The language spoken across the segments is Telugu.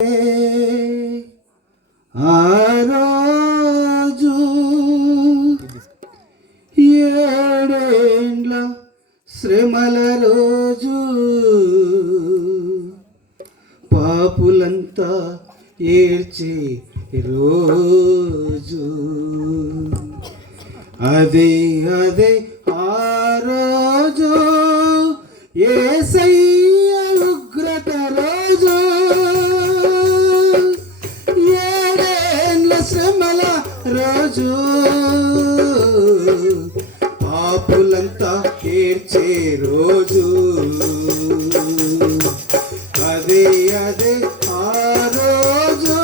ఆ రోజు ఏడేండ్ల శ్రమల రోజు పాపులంతా ఏడ్చే రోజు అదే అదే ఆ రోజు యేసయ్య ఉగ్రత రోజు ఏడేండ్ల శ్రమల రోజు పాపులంతా ఏడ్చే రోజు అదే అదే ఆ రోజు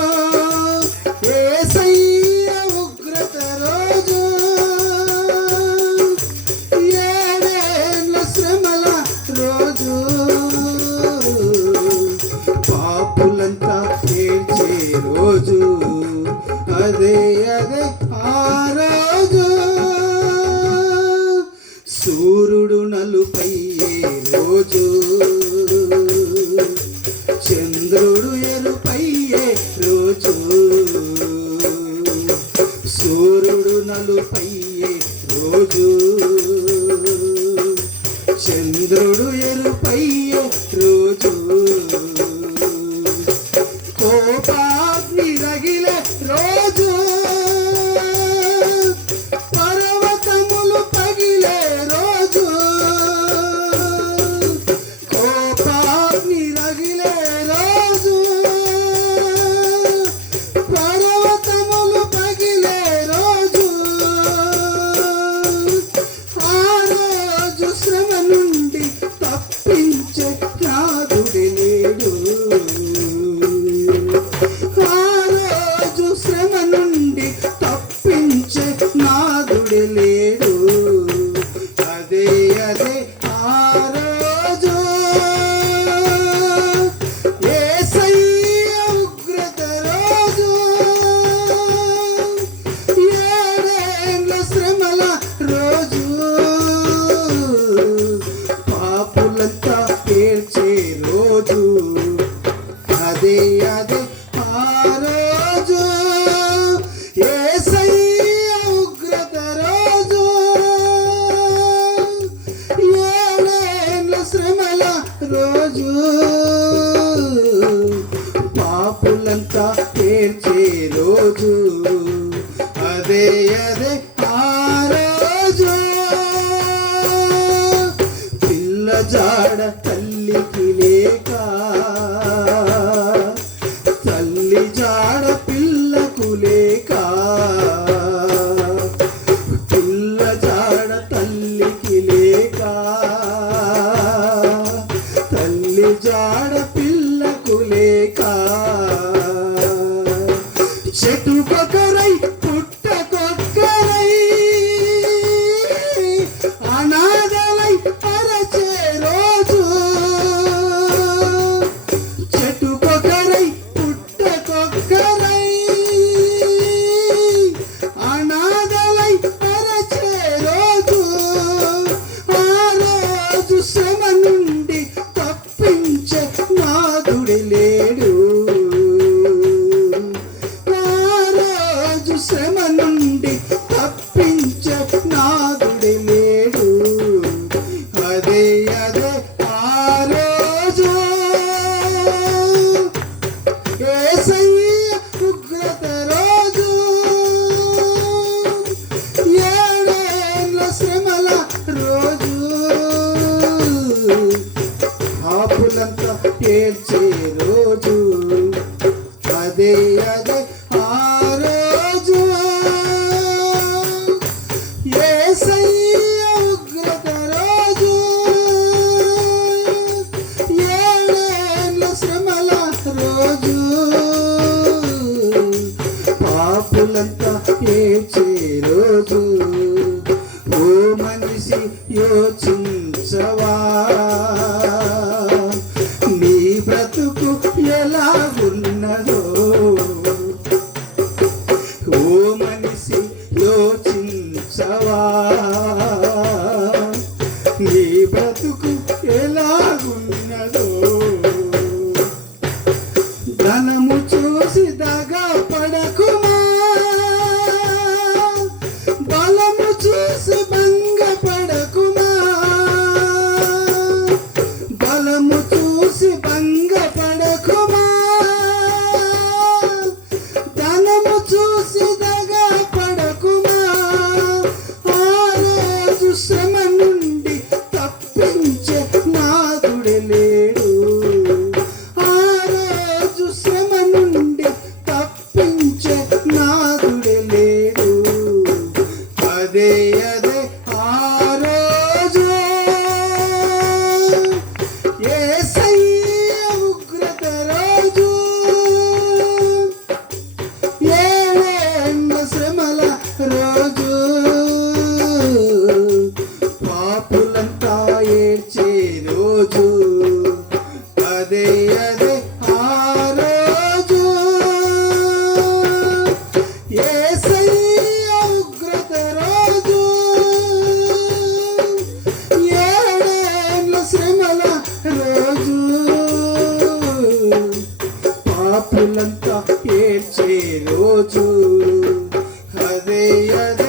యేసయ్య ఉగ్రత రోజు ఏడేండ్ల శ్రమల రోజు పాపులంతా ఏడ్చే రోజు అదే అదే ఆ రోజు సూర్యుడు నలుపయ్యే రోజు చంద్రుడు ఎరుపయ్యే రోజు సూర్యుడు నలుపయ్యే రోజు చంద్రుడు ఎరుపయ్యే రోజు కోపాగ్ని రగిలే రోజు పర్వతములు పగిలే రోజు కోపాగ్ని రగిలే రోజు పర్వతములు పగిలే రోజు ఆ రోజు శ్రమ నుండి తప్పించే నాదుడి లేడు ఆ రోజు శ్రమ నుండి తప్పించే నాదుడి లేడు అదే అదే ఆ రోజు యేసయ్య ఉగ్రత రోజు ఏడేండ్ల శ్రమల రోజు పాపులంతా ఏడ్చే రోజు అదే అదే ఆ రోజు యేసయ్య ఉగ్రత రోజు ఏడేండ్ల శ్రమల రోజు పాపులంతా ఏడ్చే రోజు అదే అదే ఆ రోజు పిల్ల జాడ తల్లికి లేక తల్లి జాడ పిల్లకు లేక పిల్ల జాడ తల్లికి లేక తల్లి జాడ పిల్లకు లేక చెట్టుకొకరై పుట్టకొక్కరై అనాథలై అరచే రోజు చెట్టుకొకరై పుట్టకొక్కరై అనాథలై అరచే రోజు ఆ రోజు శ్రమ నుండి తప్పించే నాదుడి లేడు ఆ రోజు శ్రమ నుండి తప్పించే నాదుడి లేడు అదే అదే ఆ రోజు యేసయ్య ఉగ్రత రోజు ఏడేండ్ల శ్రమల రోజు పాపులంతా ఏడ్చే రోజు అదే అదే ఆ రోజు యేసయ్య ఉగ్రత రోజు ఏడేండ్ల శ్రమల రోజు పాపులంతా ఏడ్చే రోజు అదే అదే